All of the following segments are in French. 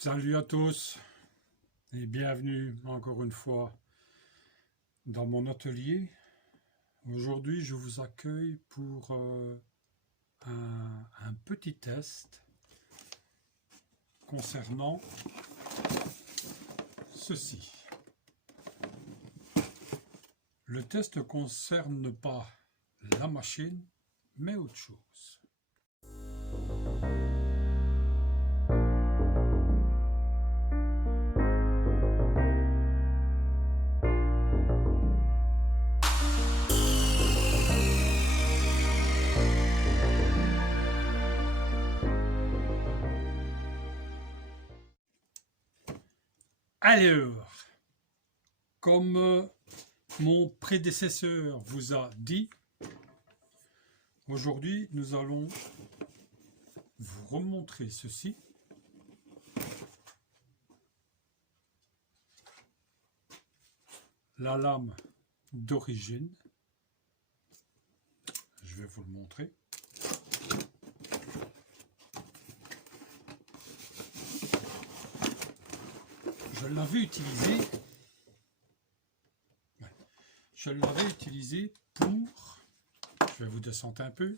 Salut à tous et bienvenue encore une fois dans mon atelier. Aujourd'hui, je vous accueille pour un petit test concernant ceci. Le test ne concerne pas la machine, mais autre chose. Alors, comme mon prédécesseur vous a dit, aujourd'hui nous allons vous remontrer ceci. La lame d'origine. Je vais vous le montrer. Je l'avais utilisé. Je l'avais utilisé pour. Je vais vous descendre un peu.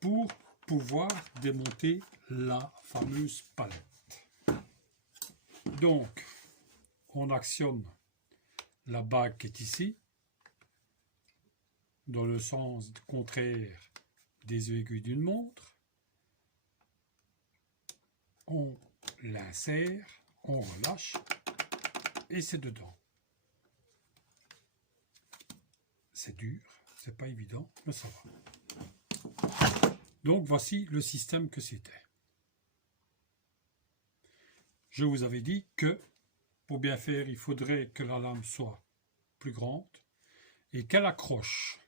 Pour pouvoir démonter la fameuse palette. Donc, on actionne la bague qui est ici, dans le sens contraire des aiguilles d'une montre. On l'insère, on relâche, et c'est dedans. C'est dur, c'est pas évident, mais ça va. Donc voici le système que c'était. Je vous avais dit que pour bien faire, il faudrait que la lame soit plus grande et qu'elle accroche.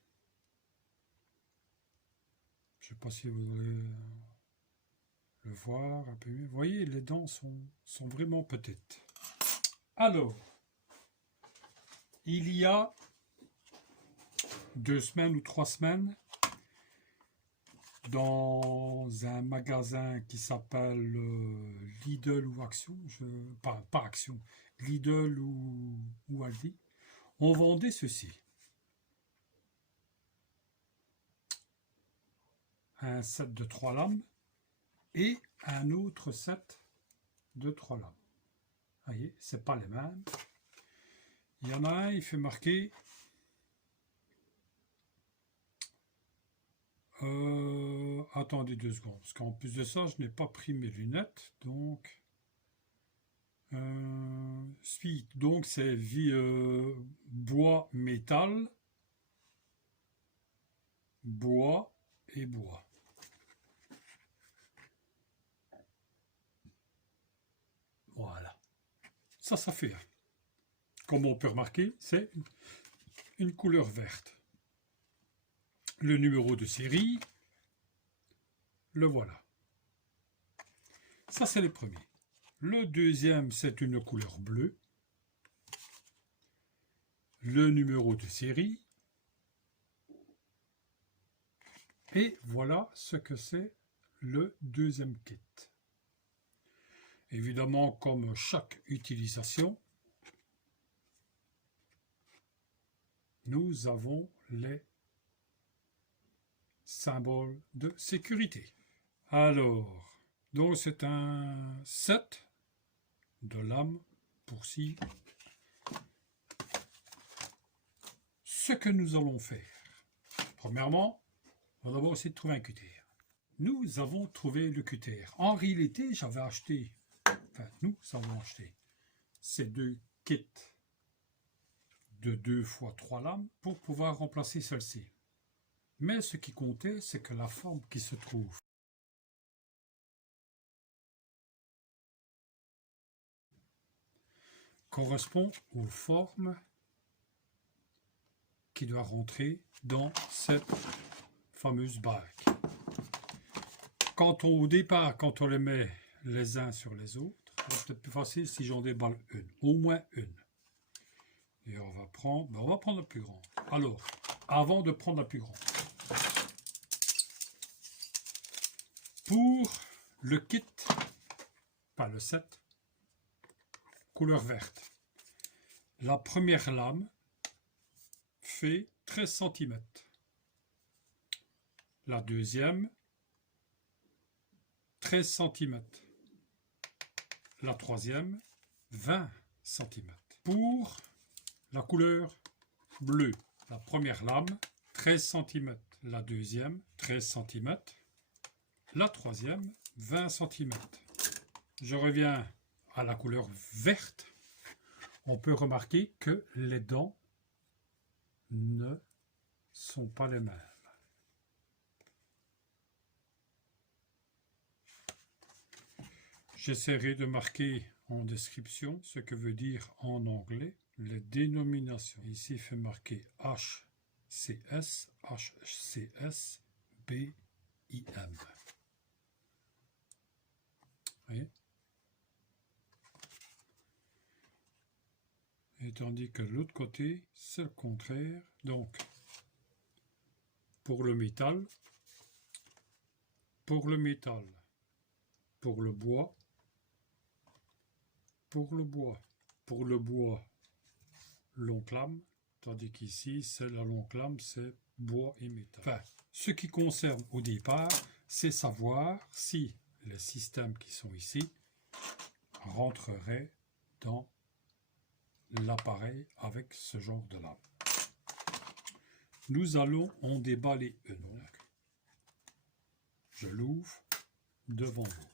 Je ne sais pas si vous allez le voir un peu mieux. Vous voyez, les dents sont vraiment petites. Alors, il y a 2 semaines ou 3 semaines, dans un magasin qui s'appelle Lidl ou Action, pas Action, Lidl ou Aldi, on vendait ceci. Un set de 3 lames et un autre set de 3 lames. Vous voyez, c'est pas les mêmes. Il y en a un, il fait marquer attendez 2 secondes, parce qu'en plus de ça, je n'ai pas pris mes lunettes, donc donc c'est bois, métal, bois et bois. Voilà. Ça fait. Comme on peut remarquer, c'est une couleur verte. Le numéro de série, le voilà. Ça, c'est le premier. Le deuxième, c'est une couleur bleue. Le numéro de série. Et voilà ce que c'est le deuxième kit. Évidemment, comme chaque utilisation, nous avons les symboles de sécurité. Alors, donc c'est un set de lames pour scie. Ce que nous allons faire, premièrement, on va d'abord essayer de trouver un cutter. Nous avons trouvé le cutter. En réalité, j'avais acheté, nous avons acheté ces 2 kits de 2 x 3 lames pour pouvoir remplacer celle-ci. Mais ce qui comptait, c'est que la forme qui se trouve correspond aux formes qui doivent rentrer dans cette fameuse bague. Au départ, quand on les met les uns sur les autres, c'est peut-être plus facile si j'en déballe une, au moins une. Et on va prendre la plus grande. Alors, avant de prendre la plus grande, pour Le kit, pas le set, couleur verte. La première lame fait 13 cm. La deuxième, 13 cm. La troisième, 20 cm. Pour la couleur bleue, la première lame, 13 cm. La deuxième, 13 cm. La troisième, 20 cm. Je reviens à la couleur verte. On peut remarquer que les dents ne sont pas les mêmes. J'essaierai de marquer en description ce que veut dire en anglais les dénominations. Ici, il fait marquer HCS, HCS, BIM. Voyez? Et tandis que l'autre côté, c'est le contraire. Donc, pour le métal, pour le métal, pour le bois, pour le bois, pour le bois, longue lame, tandis qu'ici, c'est la longue lame, c'est bois et métal. Enfin, ce qui concerne au départ, c'est savoir si les systèmes qui sont ici rentreraient dans l'appareil avec ce genre de lame. Nous allons en déballer une. Je l'ouvre devant vous.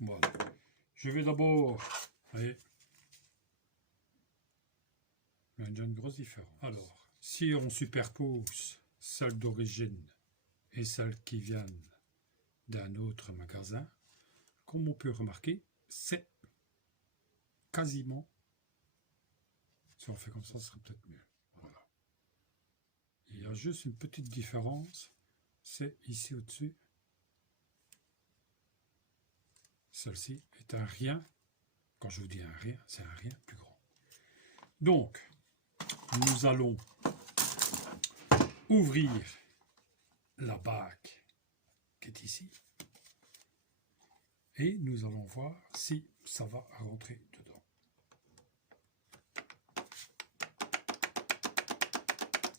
Voilà. Je vais d'abord, voyez, il y a une grosse différence. Alors, si on superpose celle d'origine et celles qui viennent d'un autre magasin, comme on peut remarquer, c'est quasiment, si on fait comme ça, ce serait peut-être mieux. Voilà. Il y a juste une petite différence, c'est ici au-dessus. Celle-ci est un rien. Quand je vous dis un rien, c'est un rien plus grand. Donc, nous allons ouvrir la bague qui est ici. Et nous allons voir si ça va rentrer dedans.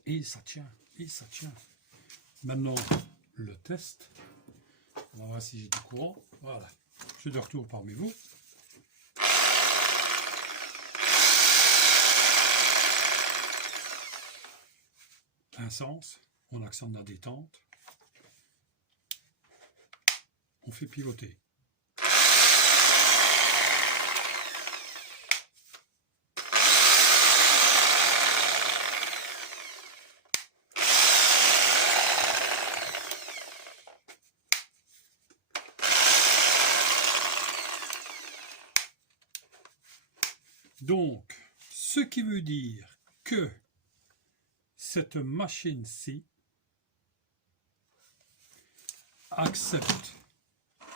Et ça tient, et ça tient. Maintenant, le test. On va voir si j'ai du courant. Voilà. Je suis de retour parmi vous. Un sens, on accentue la détente. On fait pivoter. Donc, ce qui veut dire que cette machine-ci accepte,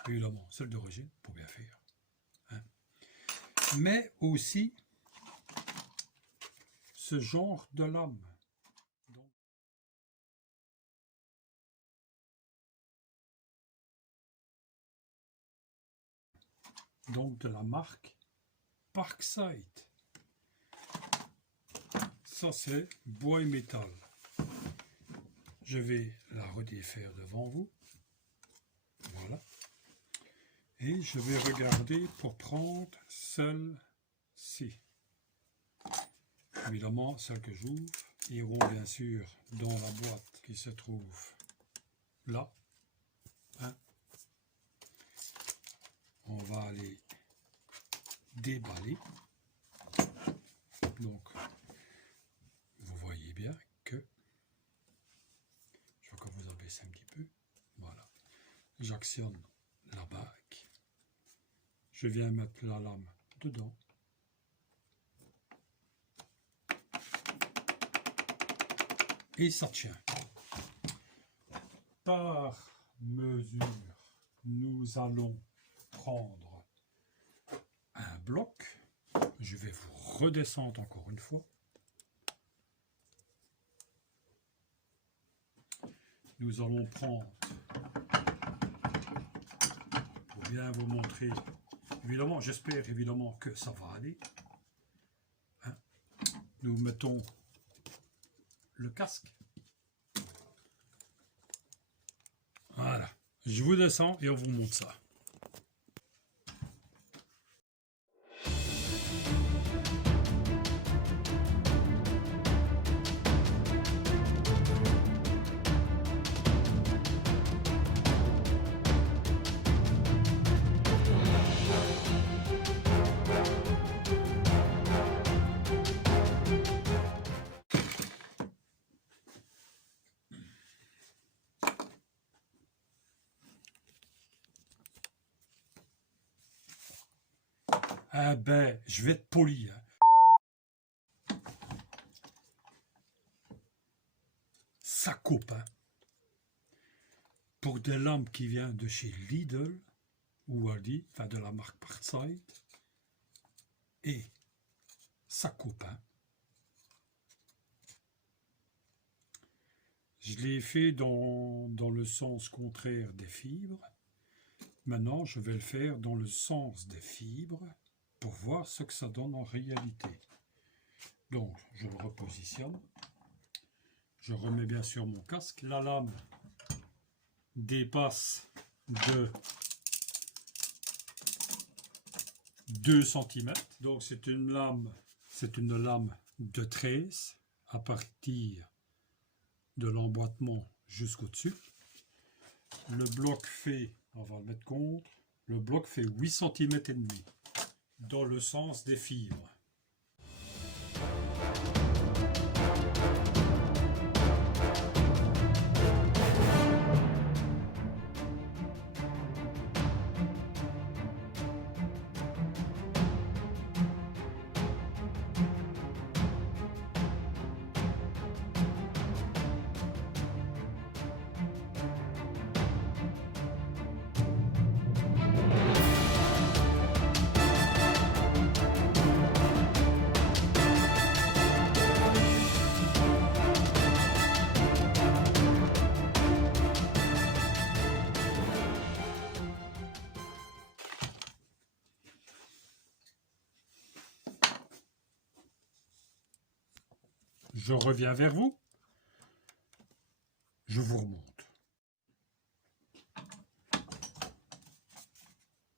évidemment, celle d'origine, pour bien faire, hein, mais aussi ce genre de lame. Donc de la marque Parkside. Ça c'est bois et métal. Je vais la redéfaire devant vous. Voilà. Et je vais regarder pour prendre celle-ci. Évidemment, celle que j'ouvre iront bien sûr dans la boîte qui se trouve là. Hein. On va aller déballer. Donc, vous voyez bien que je vais encore vous abaisser un petit peu. Voilà. J'actionne la bague. Je viens mettre la lame dedans. Et ça tient. Par mesure, nous allons prendre un bloc. Je vais vous redescendre encore une fois. Nous allons prendre, pour viens vous montrer. Évidemment, j'espère évidemment que ça va aller. Hein? Nous mettons le casque. Voilà. Je vous descends et on vous montre ça. Ah ben, je vais être poli. Hein. Ça coupe. Hein. Pour des lampes qui viennent de chez Lidl ou Aldi, enfin de la marque Parkside. Et ça coupe. Hein. Je l'ai fait dans le sens contraire des fibres. Maintenant, je vais le faire dans le sens des fibres pour voir ce que ça donne en réalité. Donc, je le repositionne. Je remets bien sûr mon casque. La lame dépasse de 2 cm. Donc, c'est une lame de 13 à partir de l'emboîtement jusqu'au-dessus. Le bloc fait, on va le mettre contre, le bloc fait 8 cm et demi dans le sens des fibres. Je reviens vers vous. Je vous remonte.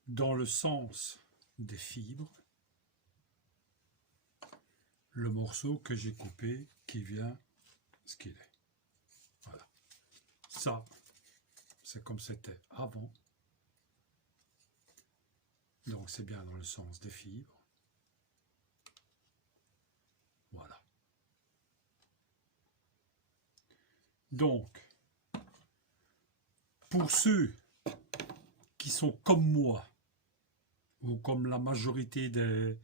Dans le sens des fibres, le morceau que j'ai coupé qui vient ce qu'il est. Voilà. Ça, c'est comme c'était avant. Donc c'est bien dans le sens des fibres. Voilà. Donc, pour ceux qui sont comme moi, ou comme la majorité des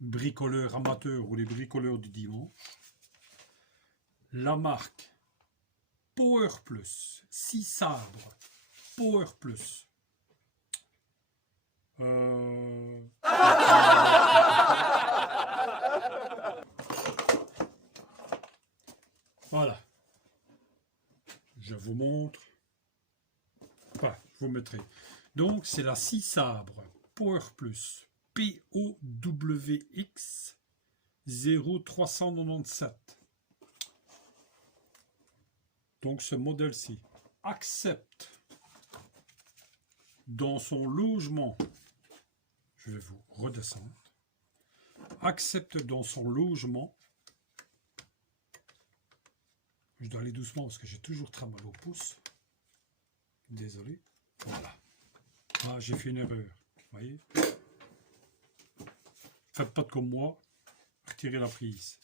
bricoleurs amateurs ou les bricoleurs du dimanche, la marque Power Plus, 6 sabres Power Plus. Voilà. Je vous montre. Enfin, je vous mettrai. Donc, c'est la 6 sabres Power Plus POWX 0397. Donc, ce modèle-ci accepte dans son logement, je vais vous redescendre, accepte dans son logement, je dois aller doucement parce que j'ai toujours très mal au pouce, désolé, voilà, ah, j'ai fait une erreur, vous voyez, faites pas comme moi, retirez la prise.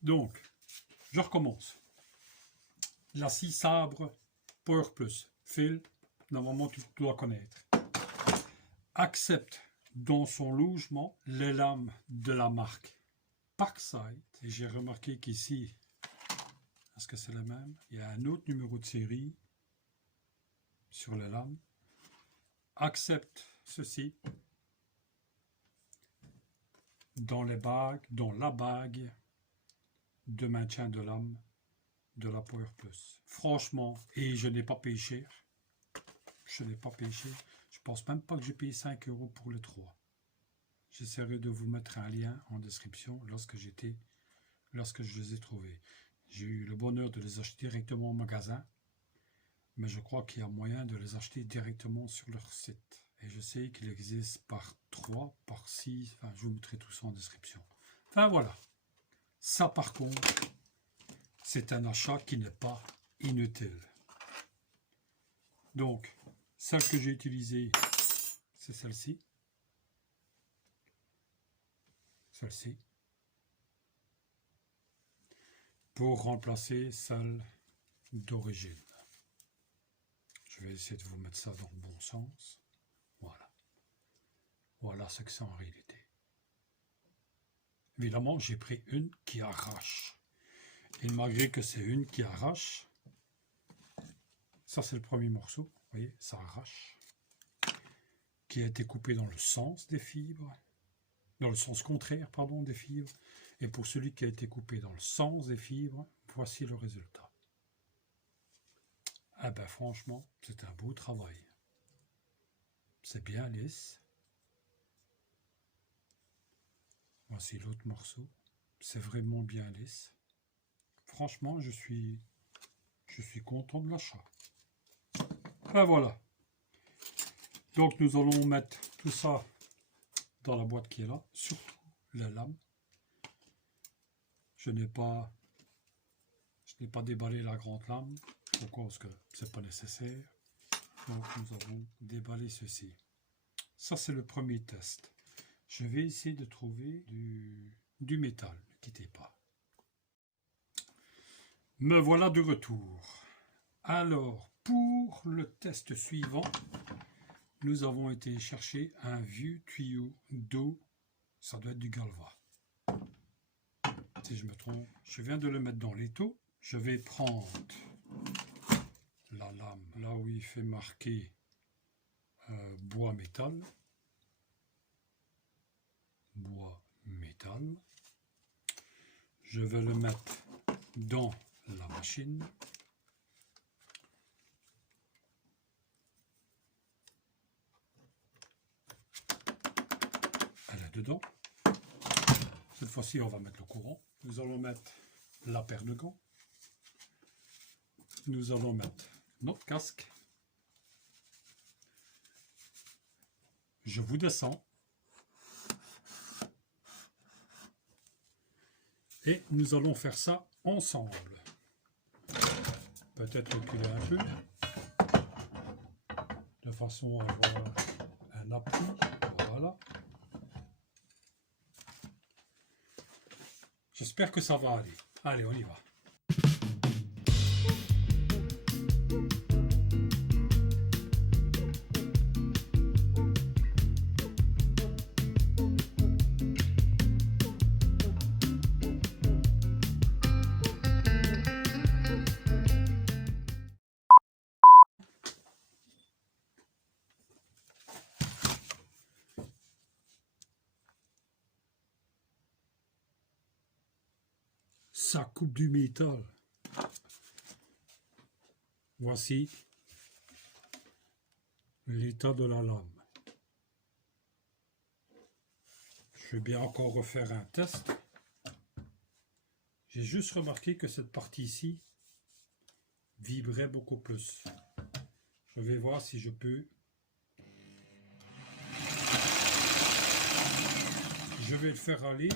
Donc, je recommence. La 6 sabres Power Plus, fil, normalement tu dois connaître. Accepte dans son logement les lames de la marque Parkside. Et j'ai remarqué qu'ici, est-ce que c'est le même? Il y a un autre numéro de série sur les lames. Accepte ceci dans les bagues, dans la bague de maintien de lame de la Power Plus. Franchement, et je n'ai pas payé cher. je n'ai pas pêché. Je pense même pas que j'ai payé 5 € pour les 3. J'essaierai de vous mettre un lien en description lorsque je les ai trouvés. J'ai eu le bonheur de les acheter directement au magasin, mais je crois qu'il y a moyen de les acheter directement sur leur site. Et je sais qu'il existe par 3, par 6, enfin je vous mettrai tout ça en description. Enfin voilà, ça par contre, c'est un achat qui n'est pas inutile. Donc, celle que j'ai utilisée, c'est celle-ci. Celle-ci. Pour remplacer celle d'origine. Je vais essayer de vous mettre ça dans le bon sens. Voilà. Voilà ce que c'est en réalité. Évidemment, j'ai pris une qui arrache. Et malgré que c'est une qui arrache, ça c'est le premier morceau, vous voyez, ça arrache, qui a été coupé dans le sens des fibres, dans le sens contraire, pardon, des fibres. Et pour celui qui a été coupé dans le sens des fibres, voici le résultat. Ah ben franchement, c'est un beau travail. C'est bien lisse. Voici l'autre morceau. C'est vraiment bien lisse. Franchement, je suis content de l'achat. Ben voilà. Donc nous allons mettre tout ça dans la boîte qui est là, surtout la lame. Je n'ai pas déballé la grande lame. Pourquoi? Parce que c'est pas nécessaire. Donc nous avons déballé ceci. Ça c'est le premier test. Je vais essayer de trouver du métal. Ne quittez pas. Me voilà de retour. Alors, pour le test suivant, nous avons été chercher un vieux tuyau d'eau. Ça doit être du Galva. Si je me trompe, je viens de le mettre dans l'étau. Je vais prendre la lame, là où il fait marquer bois métal. Bois métal. Je vais le mettre dans la machine. Elle est dedans. Cette fois-ci, on va mettre le courant. Nous allons mettre la paire de gants. Nous allons mettre notre casque. Je vous descends. Et nous allons faire ça ensemble. Peut-être reculer un peu, de façon à avoir un appui. Voilà. J'espère que ça va aller. Allez, on y va. Ça coupe du métal. Voici l'état de la lame. Je vais bien encore refaire un test. J'ai juste remarqué que cette partie ici vibrait beaucoup plus. Je vais voir si je peux. Je vais le faire aller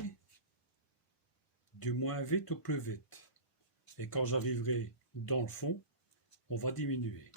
du moins vite au plus vite. Et quand j'arriverai dans le fond, on va diminuer.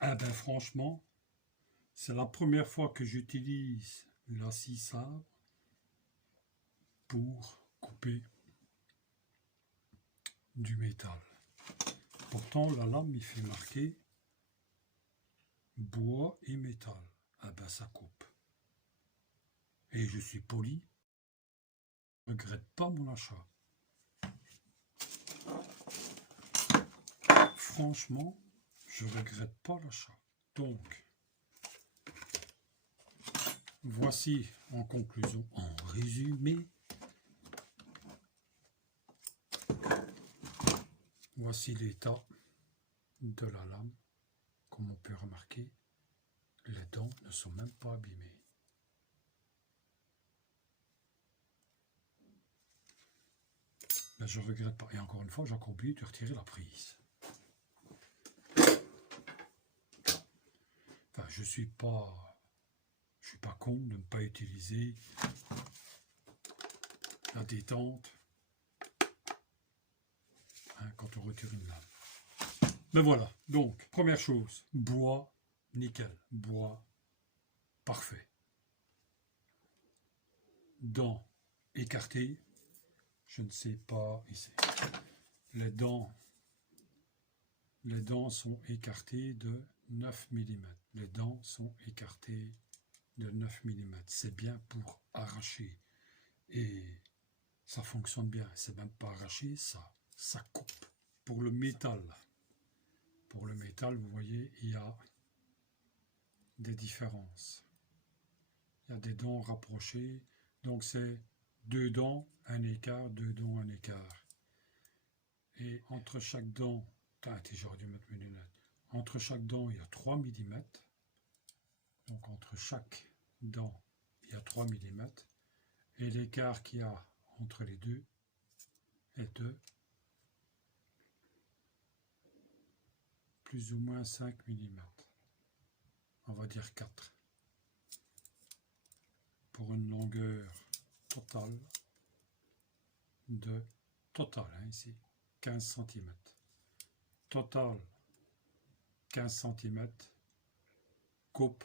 Ah ben franchement, C'est la première fois que j'utilise la scie sabre pour couper du métal. Pourtant, la lame, il fait marquer bois et métal. Ah ben, ça coupe. Et je suis poli. Je ne regrette pas mon achat. Franchement, je ne regrette pas l'achat. Donc, voici en conclusion, en résumé, voici l'état de la lame. Comme on peut remarquer, les dents ne sont même pas abîmées. Mais je ne regrette pas. Et encore une fois, j'ai encore oublié de retirer la prise. Enfin, je suis pas con de ne pas utiliser la détente quand on retire une lame. Mais voilà, donc, première chose, bois, nickel, bois, parfait. Dents écartées, je ne sais pas ici. Les dents sont écartées de 9 mm. Les dents sont écartées de 9 mm. C'est bien pour arracher. Et ça fonctionne bien. C'est même pas arraché, ça coupe. Pour le métal, vous voyez, il y a des différences. Il y a des dents rapprochées. Donc c'est 2 dents, un écart, 2 dents, un écart. Et entre chaque dent, j'aurais dû mettre mes lunettes. Entre chaque dent, il y a 3 mm. Donc entre chaque dent, il y a 3 mm. Et l'écart qu'il y a entre les deux est de plus ou moins 5 mm. On va dire 4. Pour une longueur totale de ici 15 cm. Total 15 cm, coupe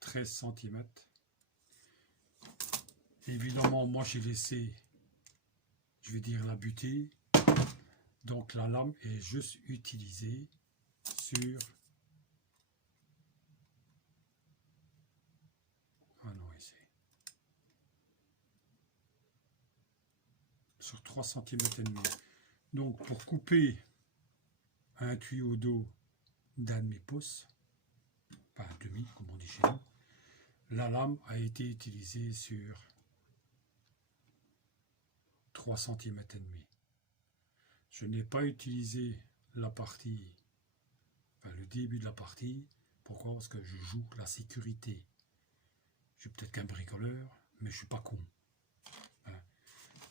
13 cm. Évidemment, moi j'ai laissé, je vais dire, la butée. Donc la lame est juste utilisée sur sur 3 cm et demi. Donc pour couper un tuyau d'eau d'un demi-pouce, pas un demi comme on dit chez nous, la lame a été utilisée sur 3 cm et demi. Je n'ai pas utilisé la partie, le début de la partie. Pourquoi? Parce que je joue la sécurité. Je suis peut-être qu'un bricoleur, mais je suis pas con.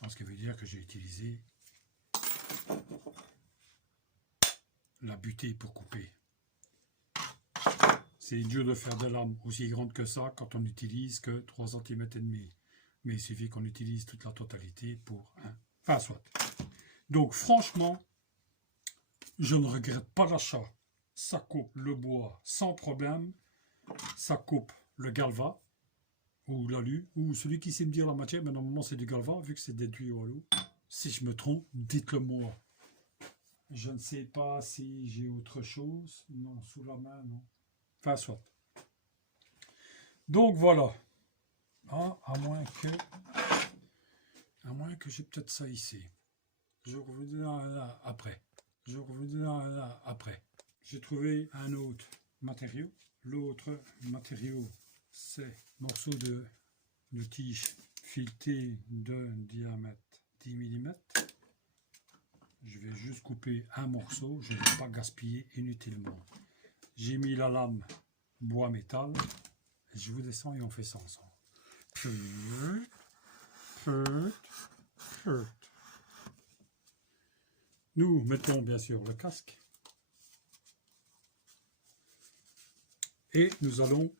Ce qui veut dire que j'ai utilisé la butée pour couper. C'est dur de faire des lames aussi grandes que ça quand on n'utilise que 3 cm et demi. Mais il suffit qu'on utilise toute la totalité pour un. Enfin, soit. Donc, franchement, je ne regrette pas l'achat. Ça coupe le bois sans problème. Ça coupe le galva, ou l'alu, ou celui qui sait me dire la matière, mais normalement c'est du galva, vu que c'est des tuyaux à l'eau. Si je me trompe, dites-le moi. Je ne sais pas si j'ai autre chose. Non, sous la main, non. Enfin, soit. Donc, voilà. Ah, à moins que j'ai peut-être ça ici. Je reviendrai après. J'ai trouvé un autre matériau. L'autre matériau, c'est un morceau de tige fileté de diamètre 10 mm. Je vais juste couper un morceau, je ne vais pas gaspiller inutilement. J'ai mis la lame bois métal. Je vous descends et on fait ça ensemble. Nous mettons bien sûr le casque. Et nous allons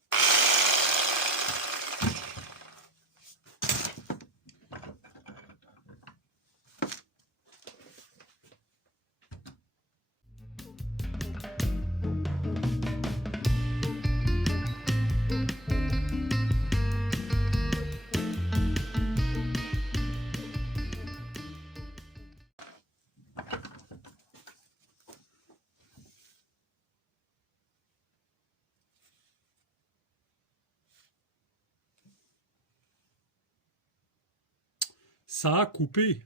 Ça a coupé.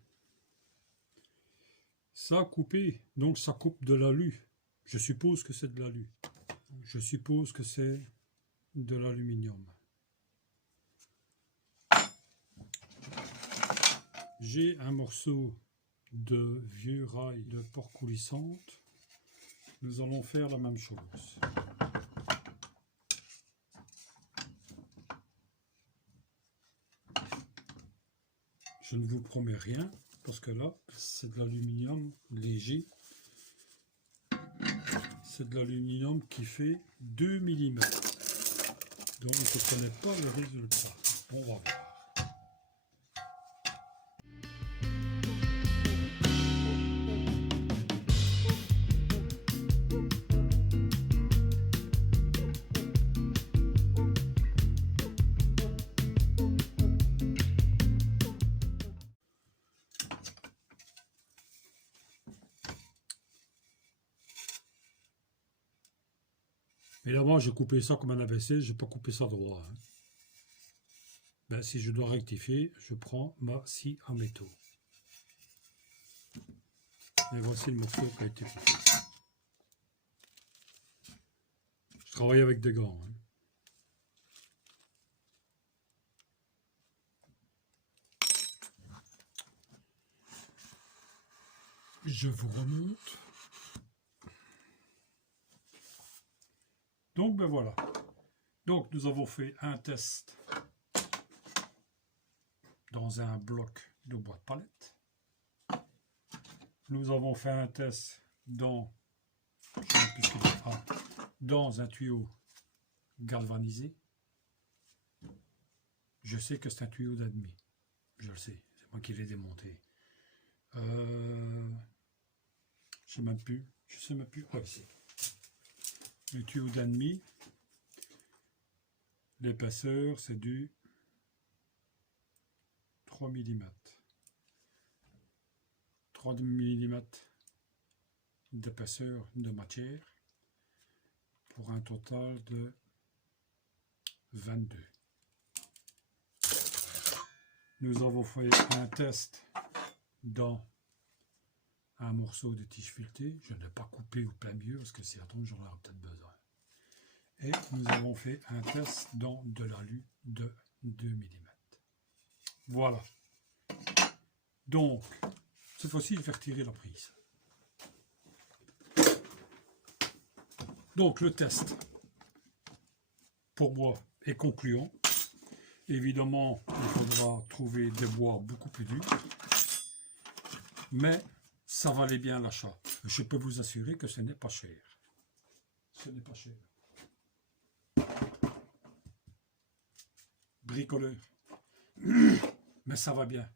Ça a coupé. Donc ça coupe de l'alu. Je suppose que c'est de l'alu. Je suppose que c'est de l'aluminium. J'ai un morceau de vieux rail de porc coulissante. Nous allons faire la même chose. Je ne vous promets rien, parce que là, c'est de l'aluminium léger. C'est de l'aluminium qui fait 2 mm. Donc, je ne connais pas le résultat. On va voir. Évidemment, j'ai coupé ça comme un AVC, je n'ai pas coupé ça droit. Hein. Ben, si je dois rectifier, je prends ma scie à métaux. Et voici le morceau qui a été coupé. Je travaille avec des gants. Hein. Je vous remonte. Donc, ben voilà. Donc, nous avons fait un test dans un bloc de bois de palette. Nous avons fait un test dans, dans un tuyau galvanisé. Je sais que c'est un tuyau d'admis. Je le sais. C'est moi qui l'ai démonté. Je sais même plus. Ouais, ici. Le tuyau d'admis, l'épaisseur c'est du 3 mm. 3 mm d'épaisseur de matière pour un total de 22. Nous avons fait un test dans un morceau de tige filetée. Je n'ai pas coupé au plein milieu parce que si attends, j'en aurai peut-être besoin. Et nous avons fait un test dans de l'alu de 2 mm. Voilà. Donc, cette fois-ci, je vais retirer la prise. Donc, le test, pour moi, est concluant. Évidemment, il faudra trouver des bois beaucoup plus durs. Mais ça valait bien l'achat. Je peux vous assurer que ce n'est pas cher. Ce n'est pas cher. Bricoleur. Mais ça va bien.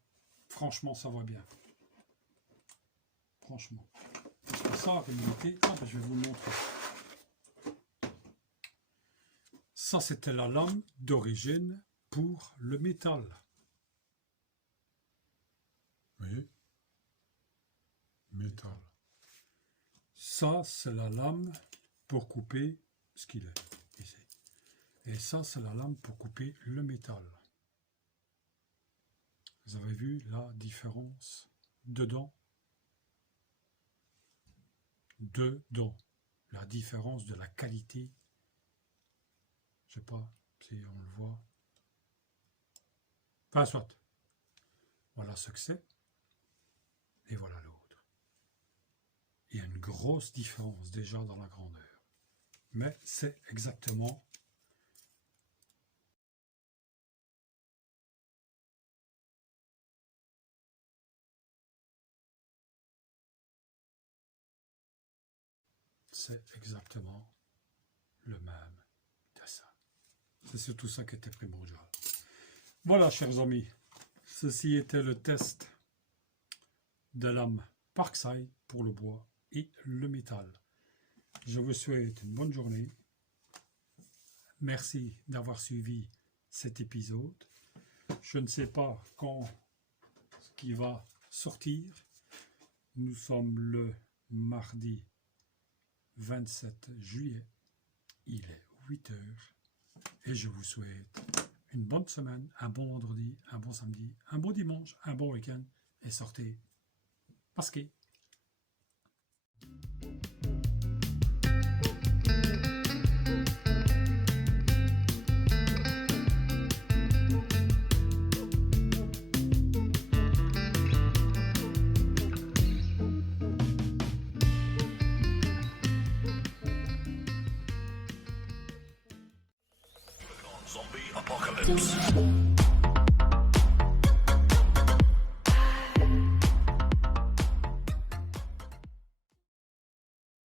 Franchement, ça va bien. Franchement. Parce que ça, en réalité, je vais vous le montrer. Ça, c'était la lame d'origine pour le métal. Vous voyez? Métal. Ça, c'est la lame pour couper ce qu'il est, ici. Et ça, c'est la lame pour couper le métal. Vous avez vu la différence dedans? Dedans. La différence de la qualité. Je sais pas si on le voit. Enfin, soit. Voilà ce que c'est. Et voilà l'autre. Il y a une grosse différence déjà dans la grandeur. Mais c'est exactement le même dessin. C'est surtout ça qui était primordial. Voilà, chers amis. Ceci était le test de lame Parkside pour le bois et le métal. Je vous souhaite une bonne journée. Merci d'avoir suivi cet épisode. Je ne sais pas quand ce qui va sortir. Nous sommes le mardi 27 juillet. Il est 8 h et je vous souhaite une bonne semaine, un bon vendredi, un bon samedi, un bon dimanche, un bon week-end et sortez masqués. Zombie apocalypse.